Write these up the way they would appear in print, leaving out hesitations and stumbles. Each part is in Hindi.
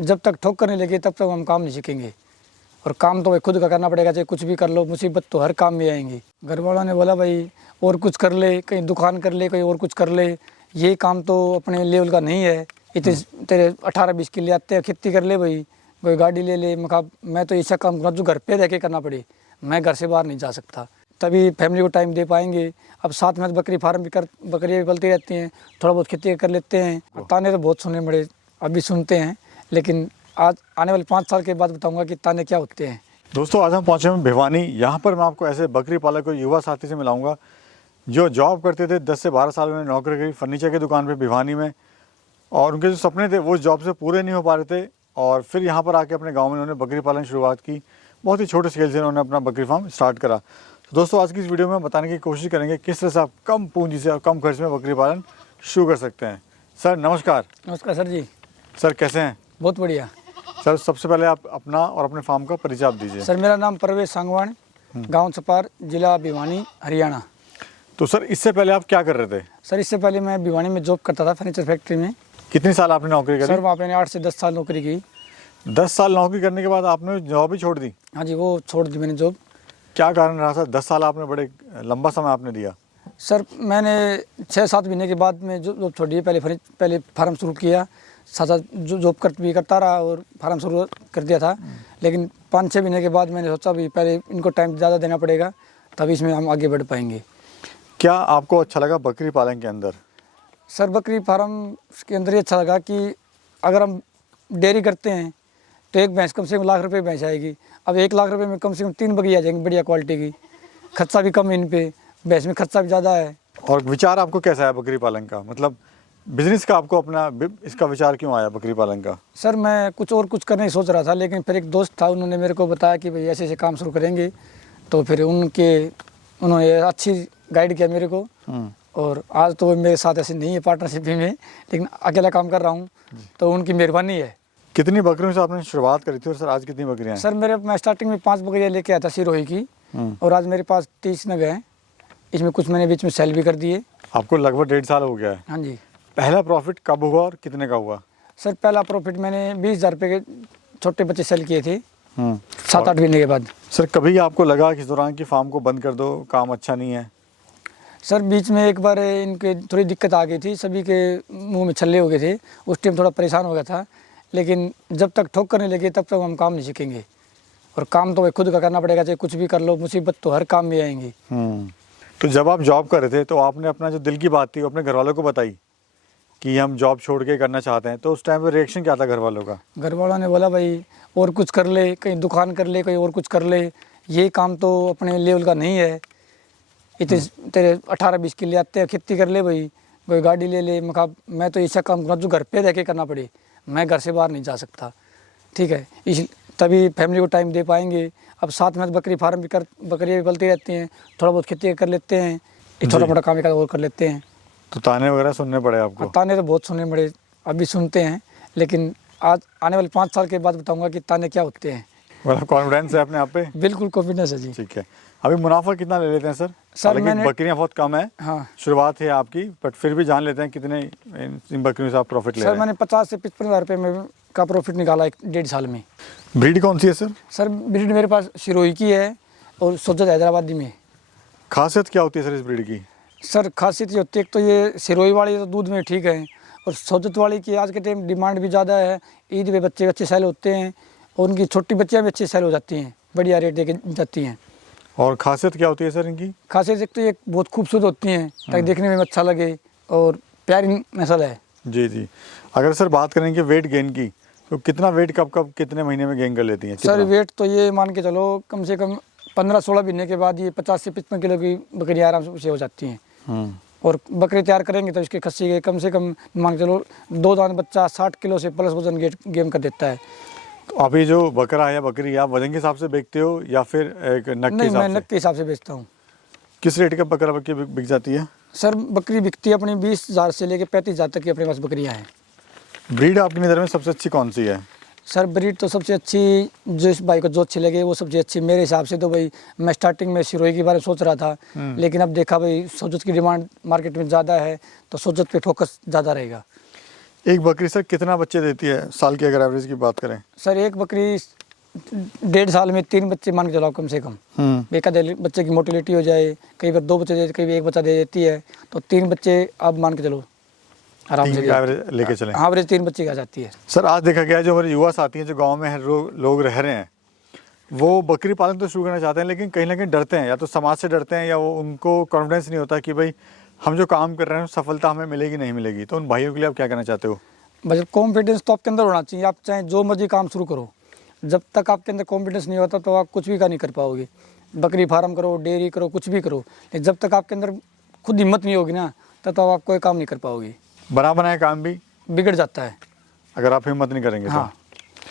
जब तक ठोकर नहीं लगे तब तक हम काम नहीं सीखेंगे। और काम तो भाई खुद का करना पड़ेगा, चाहे कुछ भी कर लो, मुसीबत तो हर काम में आएंगी। घर वालों ने बोला भाई और कुछ कर ले, कहीं दुकान कर ले, कहीं और कुछ कर ले, ये काम तो अपने लेवल का नहीं है। इतने तेरे 18-20 किले आते हैं, खेती कर ले भाई, कोई गाड़ी ले ले। मैं तो ऐसा काम करूँ जो घर पे रह के करना पड़े, मैं घर से बाहर नहीं जा सकता, तभी फैमिली को टाइम दे पाएंगे। अब साथ में बकरी फार्म भी बकरियाँ भी पलती रहती हैं, थोड़ा बहुत खेती कर लेते हैं। ताने तो बहुत सुनने पड़े, अभी सुनते हैं, लेकिन आज आने वाले 5 साल के बाद बताऊंगा कि ताने क्या होते हैं। दोस्तों आज हम पहुँचे हैं भिवानी। यहाँ पर मैं आपको ऐसे बकरी पालक को युवा साथी से मिलाऊंगा जो जॉब करते थे, 10 से 12 साल में नौकरी करी फर्नीचर की दुकान पे भिवानी में, और उनके जो सपने थे वो जॉब से पूरे नहीं हो पा रहे थे, और फिर यहाँ पर आके अपने गाँव में उन्होंने बकरी पालन शुरुआत की। बहुत ही छोटे स्केल से उन्होंने अपना बकरी फार्म स्टार्ट करा। तो दोस्तों आज की इस वीडियो में बताने की कोशिश करेंगे किस तरह से आप कम पूंजी से और कम खर्च में बकरी पालन शुरू कर सकते हैं। सर नमस्कार। नमस्कार सर जी। सर कैसे हैं? बहुत बढ़िया सर सबसे पहले आप अपना और अपने फार्म का परिचय आप दीजिए। सर। मेरा नाम परवेश सांगवान, गांव छपार, जिला भिवानी, हरियाणा। तो सर इससे पहले आप क्या कर रहे थे? सर इससे पहले मैं भिवानी में जॉब करता था, फर्नीचर फैक्ट्री में। कितनी साल आपने नौकरी करी? सर वहाँ पे 8 से 10 साल नौकरी की। 10 साल नौकरी करने के बाद आपने जॉब ही छोड़ दी? हाँ जी, वो छोड़ दी मैंने जॉब। क्या कारण रहा सर? 10 साल आपने बड़े लंबा समय आपने दिया। सर मैंने 6-7 महीने के बाद में जॉब छोड़ी है। पहले फार्म शुरू किया, साथ साथ जॉब भी करता रहा और फार्म शुरू कर दिया था। लेकिन 5-6 महीने के बाद मैंने सोचा भी पहले इनको टाइम ज़्यादा देना पड़ेगा, तभी इसमें हम आगे बढ़ पाएंगे। क्या आपको अच्छा लगा बकरी पालन के अंदर? सर बकरी फार्म के अंदर ये अच्छा लगा कि अगर हम डेयरी करते हैं तो एक भैंस कम से कम लाख रुपए भैंस आएगी। अब 1 लाख रुपए में कम से कम 3 बकरी आ जाएंगी बढ़िया क्वालिटी की। खर्चा भी कम इन पे, भैंस में खर्चा भी ज़्यादा है। और विचार आपको कैसा है बकरी पालन का? मतलब बिजनेस का आपको अपना इसका विचार क्यों आया बकरी पालन का? सर मैं कुछ करने की सोच रहा था, लेकिन फिर एक दोस्त था, उन्होंने मेरे को बताया कि भाई ऐसे ऐसे काम शुरू करेंगे। तो फिर उन्होंने अच्छी गाइड किया मेरे को। और आज तो मेरे साथ ऐसे नहीं है पार्टनरशिप में, लेकिन अकेला काम कर रहा हूँ, तो उनकी मेहरबानी है। कितनी बकरियों से आपने शुरुआत करी थी और सर आज कितनी बकरियां हैं? सर मैं स्टार्टिंग में 5 बकरियाँ लेके आया था सिरोही की, और आज मेरे पास 30 नग हैं। इसमें कुछ मैंने बीच में सेल भी कर दिए। आपको लगभग 1.5 साल हो गया है। हाँ जी। पहला प्रॉफिट कब हुआ और कितने का हुआ? सर पहला प्रॉफिट मैंने 20,000 रुपये के छोटे बच्चे सेल किए थे 7-8 महीने के बाद। सर कभी आपको लगा कि इस दौरान की फार्म को बंद कर दो, काम अच्छा नहीं है? सर बीच में एक बार इनके थोड़ी दिक्कत आ गई थी, सभी के मुंह में छल्ले हो गए थे, उस टाइम थोड़ा परेशान हो गया था। लेकिन जब तक ठोकर नहीं लगे तब तक हम काम नहीं सीखेंगे। और काम तो भाई खुद का करना पड़ेगा, चाहे कुछ भी कर लो, मुसीबत तो हर काम में आएंगी। तो जब आप जॉब कर रहे थे तो आपने अपना जो दिल की बात थी वो अपने घर वालों को बताई कि हम जॉब छोड़ के करना चाहते हैं, तो उस टाइम पे रिएक्शन क्या था घर वालों का? घर वालों ने बोला भाई और कुछ कर ले, कहीं दुकान कर ले, कहीं और कुछ कर ले, ये काम तो अपने लेवल का नहीं है। इतने तेरे 18-20 किले आते हैं, खेती कर ले भाई, कोई गाड़ी ले ले। मैं तो ऐसा काम करूँ जो घर पे रह के करना पड़े, मैं घर से बाहर नहीं जा सकता। ठीक है, तभी फैमिली को टाइम दे पाएंगे। अब साथ में बकरी फार्म भी बकरियाँ भी पलती रहती हैं, थोड़ा बहुत खेती कर लेते हैं, छोटा मोटा काम एक और कर लेते हैं। तो ताने वगैरह सुनने पड़े आपको? ताने तो बहुत सुनने पड़े, अभी सुनते हैं, लेकिन आज आने वाले 5 साल के बाद बताऊंगा कि ताने क्या होते हैं। मतलब कॉन्फिडेंस है अपने आप पे? बिल्कुल कॉन्फिडेंस है जी। ठीक है। अभी मुनाफा कितना ले लेते हैं सर? सर मैंने बकरियां बहुत कम है, हाँ शुरुआत है आपकी, बट फिर भी जान लेते हैं कितने इन बकरियों से आप प्रॉफिट ले रहे हैं? सर मैंने 50 से 55 हज़ार रुपये में का प्रॉफिट निकाला 1-1.5 साल में। ब्रीड कौन सी है सर? सर ब्रीड मेरे पास सिरोही की है और सोजत हैदराबादी में। खासियत क्या होती है सर इस ब्रीड की? सर खासियत ये होती है, एक तो ये सिरोही वाली तो दूध में ठीक है, और सोजत वाली की आज के टाइम डिमांड भी ज़्यादा है। ईद पे बच्चे अच्छे सेल होते हैं, और उनकी छोटी बच्चियाँ भी अच्छी सेल हो जाती हैं, बढ़िया रेट दे के जाती हैं। और खासियत क्या होती है सर इनकी? खासियत एक तो ये बहुत खूबसूरत होती हैं, ताकि देखने में अच्छा लगे, और प्यारी नस्ल है। जी जी। अगर सर बात करें कि वेट गेन की, तो कितना वेट कब कितने महीने में गेन कर लेती हैं? सर वेट तो ये मान के चलो कम से कम 15-16 महीने के बाद ये 50 से 55 किलो की बकरियाँ आराम से हो जाती हैं। और बकरी तैयार करेंगे तो इसके खस्सी के कम से कम मान के चलो 2 दांत बच्चा 60 किलो से प्लस वजन गेम कर देता है। तो अभी जो बकरा है या बकरी आप वजन के हिसाब से बेचते हो या फिर एक नग के हिसाब से? नहीं, मैं नग के हिसाब से बेचता हूँ। किस रेट का बकरा बकरी बिक जाती है? सर बकरी बिकती है अपनी 20,000 से लेकर 35,000 तक की अपने पास बकरियाँ हैं। ब्रीड आपकी नज़र में सबसे अच्छी कौन सी है? सर ब्रीड तो सबसे अच्छी जो इस भाई को जो अच्छी लगे वो सबसे अच्छी मेरे हिसाब से। तो भाई मैं स्टार्टिंग में सिरोही के बारे में सोच रहा था, लेकिन अब देखा भाई सोजत की डिमांड मार्केट में ज़्यादा है, तो सोजत पे फोकस ज़्यादा रहेगा। एक बकरी सर कितना बच्चे देती है साल की, अगर एवरेज की बात करें? सर एक बकरी 1.5 साल में 3 बच्चे मान के चलाओ कम से कम। एक आधे बच्चे की मोटिलिटी हो जाए, कई बार 2 बच्चे दे, कई बार 1 बच्चा दे देती है, तो 3 बच्चे आप मान के चलो आराम से एवरेज लेके चलें। एवरेज 3 बच्चे की आ जाती है। सर आज देखा गया है जो हमारे युवा साथी हैं जो गांव में लोग रह रहे हैं, वो बकरी पालन तो शुरू करना चाहते हैं लेकिन कहीं ना कहीं डरते हैं, या तो समाज से डरते हैं या वो उनको कॉन्फिडेंस नहीं होता कि भाई हम जो काम कर रहे हैं सफलता हमें मिलेगी नहीं मिलेगी। तो उन भाइयों के लिए आप क्या कहना चाहते हो? मतलब कॉन्फिडेंस तो आपके अंदर होना चाहिए। आप चाहे जो मर्जी काम शुरू करो, जब तक आपके अंदर कॉन्फिडेंस नहीं होता तो आप कुछ भी का नहीं कर पाओगे। बकरी फार्म करो, डेयरी करो, कुछ भी करो, लेकिन जब तक आपके अंदर खुद हिम्मत नहीं होगी ना, तब तो आप कोई काम नहीं कर पाओगे। बना बनाया काम भी बिगड़ जाता है अगर आप हिम्मत नहीं करेंगे। हाँ,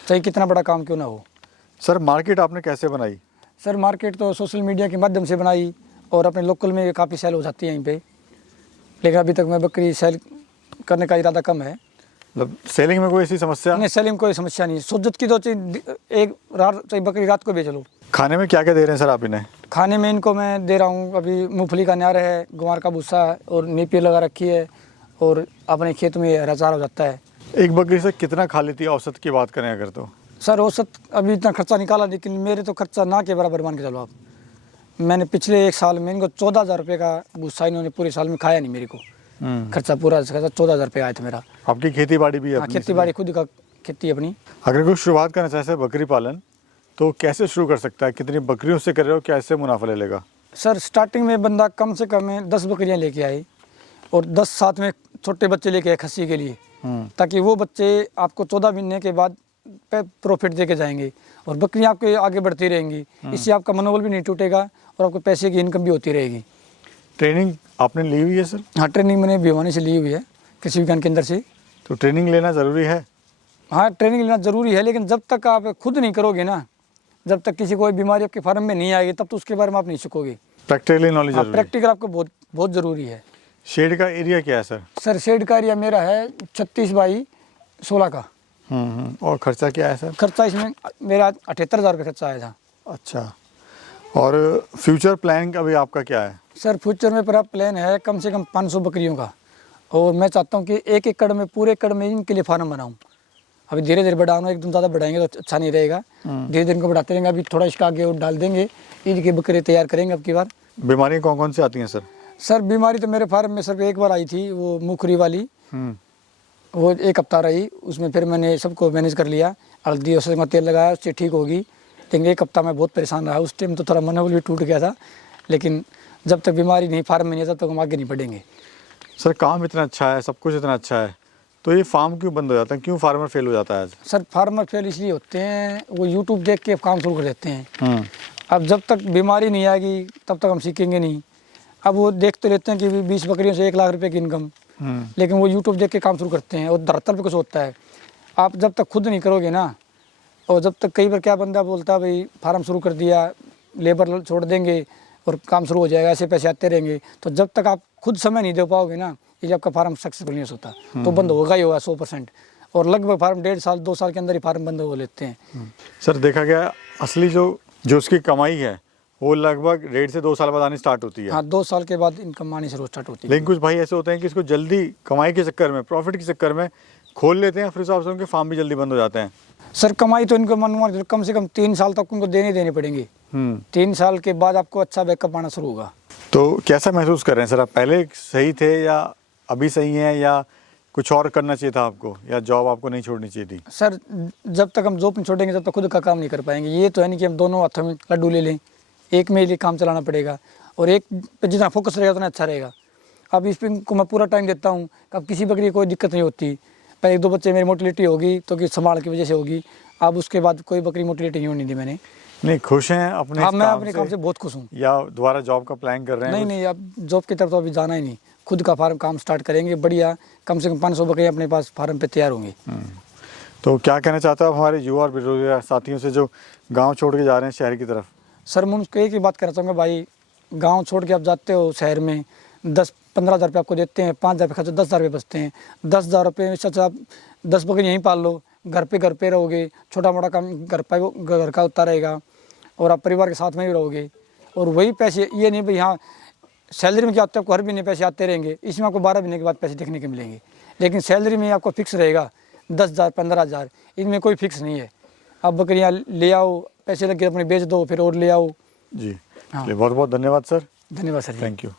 चाहे कितना बड़ा काम क्यों ना हो। सर मार्केट आपने कैसे बनाई? सर मार्केट तो सोशल मीडिया के माध्यम से बनाई और अपने लोकल में काफ़ी सेल हो जाती है यहीं पे, लेकिन अभी तक मैं बकरी सेल करने का इरादा कम है। मतलब सेलिंग में कोई ऐसी समस्या? नहीं, सेलिंग कोई समस्या नहीं है। सोजत की तो चाहिए एक रात, चाहे बकरी रात को बेच लो। खाने में क्या क्या दे रहे हैं सर आप इन्हें? खाने में इनको मैं दे रहा हूँ अभी मूंगफली का नार है, ग्वार का भूसा और नेपियर लगा रखी है, और अपने खेत में हरा चारा हो जाता है। एक बकरी से कितना खा लेती है औसत की बात करें अगर? तो सर औसत अभी इतना खर्चा निकाला, लेकिन मेरे तो खर्चा ना के बराबर मान के चलो आप। मैंने पिछले 1 साल में इनको 14,000 रुपये का भूसा इन्होंने पूरे साल में खाया नहीं मेरे को। खर्चा पूरा खर्चा 14,000 रुपये आया था मेरा। आपकी खेती बाड़ी भी है? हाँ, खेती बाड़ी खुद का खेती अपनी। अगर कोई शुरुआत करना चाहे बकरी पालन तो कैसे शुरू कर सकता है? कितनी बकरियों से कर रहे हो, कैसे मुनाफा ले लेगा? सर स्टार्टिंग में बंदा कम से कम 10 बकरियाँ लेके आए और 10 साथ में छोटे बच्चे लेके आए खस्सी के लिए, ताकि वो बच्चे आपको 14 महीने के बाद पे प्रॉफिट दे के जाएंगे और बकरियाँ आपके आगे बढ़ती रहेंगी। इससे आपका मनोबल भी नहीं टूटेगा और आपको पैसे की इनकम भी होती रहेगी। ट्रेनिंग आपने ली हुई है सर? हाँ, ट्रेनिंग मैंने भिवानी से ली हुई है, कृषि विज्ञान केंद्र से। तो ट्रेनिंग लेना ज़रूरी है? हाँ, ट्रेनिंग लेना ज़रूरी है, लेकिन जब तक आप खुद नहीं करोगे ना, जब तक किसी कोई बीमारी आपके फार्म में नहीं आएगी, तब तो उसके बारे में आप नहीं सीखोगे। प्रैक्टिकली नॉलेज हाँ, जरूरी है। प्रैक्टिकल आपको बहुत बहुत ज़रूरी है। शेड का एरिया क्या है सर? सर शेड का एरिया मेरा है 36 बाई 16 का। और खर्चा क्या है सर? खर्चा इसमें मेरा 78,000 रुपये खर्चा आया था। अच्छा, और फ्यूचर प्लान अभी आपका क्या है? सर फ्यूचर में मेरा प्लान है कम से कम 500 बकरियों का, और मैं चाहता हूँ कि 1 एकड़ में, पूरे एकड़ में इनके लिए फार्म बनाऊँ। अभी धीरे धीरे बढ़ाना, एकदम ज़्यादा बढ़ाएंगे तो अच्छा नहीं रहेगा। धीरे धीरे इनको बढ़ाते रहेंगे। अभी थोड़ा इसका आगे और डाल देंगे, ईद की बकरी तैयार करेंगे अब की बार। बीमारियाँ कौन कौन सी आती हैं सर? सर बीमारी तो मेरे फार्म में सिर्फ एक बार आई थी, वो मुखरी वाली। वो 1 हफ्ता रही, उसमें फिर मैंने सबको मैनेज कर लिया, हल्दी और सरसों का तेल लगाया, उससे ठीक होगी। लेकिन 1 हफ्ता मैं बहुत परेशान रहा, उस टाइम तो थोड़ा मनोबल भी टूट गया था। लेकिन जब तक बीमारी नहीं फार्म में नहीं है तब तक हम आगे नहीं बढ़ेंगे। सर काम इतना अच्छा है, सब कुछ इतना अच्छा है, तो ये फार्म क्यों बंद हो जाता है? क्यों फार्मर फेल हो जाता है आज? सर फार्मर फेल इसलिए होते हैं, वो यूट्यूब देख के काम शुरू कर देते हैं। अब जब तक बीमारी नहीं आएगी तब तक हम सीखेंगे नहीं। अब वो देख तो लेते हैं कि 20 बकरियों से 1 लाख रुपए की इनकम, लेकिन वो यूट्यूब देख के काम शुरू करते हैं और धरातल पे कुछ होता है। आप जब तक खुद नहीं करोगे ना, और जब तक, कई बार क्या बंदा बोलता है भाई फार्म शुरू कर दिया, लेबर छोड़ देंगे और काम शुरू हो जाएगा, ऐसे पैसे आते रहेंगे। तो जब तक आप खुद समय नहीं दे पाओगे ना, ये आपका फार्म सक्सेसफुल नहीं होता, तो बंद होगा ही होगा 100%। और लगभग फार्म 1.5 साल 2 साल के अंदर ही फार्म बंद हो लेते हैं। सर देखा गया असली जो उसकी कमाई है वो लगभग 1.5 से 2 साल बाद आनी स्टार्ट होती है। हाँ, 2 साल के बाद इनकम आनी शुरू स्टार्ट होती है। लेकिन कुछ भाई ऐसे होते हैं कि इसको जल्दी कमाई के चक्कर में, प्रॉफिट के चक्कर में खोल लेते हैं, फिर उस हिसाब से उनके फार्म भी जल्दी बंद हो जाते हैं। सर कमाई तो इनको मन कम से कम 3 साल तक उनको देने पड़ेंगे। 3 साल के बाद आपको अच्छा बैकअप आना शुरू होगा। तो कैसा महसूस कर रहे हैं सर आप? पहले सही थे या अभी सही हैं, या कुछ और करना चाहिए था आपको, या जॉब आपको नहीं छोड़नी चाहिए थी? सर जब तक हम जॉब नहीं छोड़ेंगे तब तक खुद का काम नहीं कर पाएंगे। ये तो है नहीं कि हम दोनों हाथों में लड्डू ले लें, एक में ही काम चलाना पड़ेगा, और एक पे जितना फोकस रहेगा उतना अच्छा रहेगा। अब इस पर को मैं पूरा टाइम देता हूँ, अब किसी बकरी की कोई दिक्कत नहीं होती। पहले 1-2 बच्चे मेरी मोटिलिटी होगी तो कि संभाल की वजह से होगी, अब उसके बाद कोई बकरी मोटिलिटी नहीं होने दी मैंने। नहीं, खुश हैं अपने? हाँ, मैं अपने काम से बहुत खुश हूँ। या दोबारा जॉब का प्लान कर रहे हैं? नहीं, अब जॉब की तरफ तो अभी जाना ही नहीं, खुद का फार्म काम स्टार्ट करेंगे बढ़िया। कम से कम 500 बकरियाँ अपने पास फार्म पे तैयार होंगी। तो क्या कहना चाहते हो हमारे युवा और बेरोजगार साथियों से जो गाँव छोड़ के जा रहे हैं शहर की तरफ? सर मैं उनको एक ही बात कहना चाहूँगा, भाई गांव छोड़ के आप जाते हो शहर में, 10-15 हज़ार रुपये आपको देते हैं, 5 हज़ार खर्च, 10 हज़ार रुपये बचते हैं। 10 हज़ार रुपये से अच्छा आप 10 बकरी यहीं पाल लो, घर पे रहोगे, छोटा मोटा काम घर का होता रहेगा, और आप परिवार के साथ में भी रहोगे। और वही पैसे, ये नहीं भाई हाँ सैलरी में क्या होता है, आपको हर महीने पैसे आते रहेंगे, इसमें आपको 12 महीने के बाद पैसे देखने के मिलेंगे। लेकिन सैलरी में आपको फिक्स रहेगा 10,000 15,000, इनमें कोई फिक्स नहीं है। आप बकरियां ले आओ, पैसे लगे अपने बेच दो, फिर और ले आओ। जी हाँ। बहुत बहुत धन्यवाद सर। धन्यवाद सर जी। Thank you.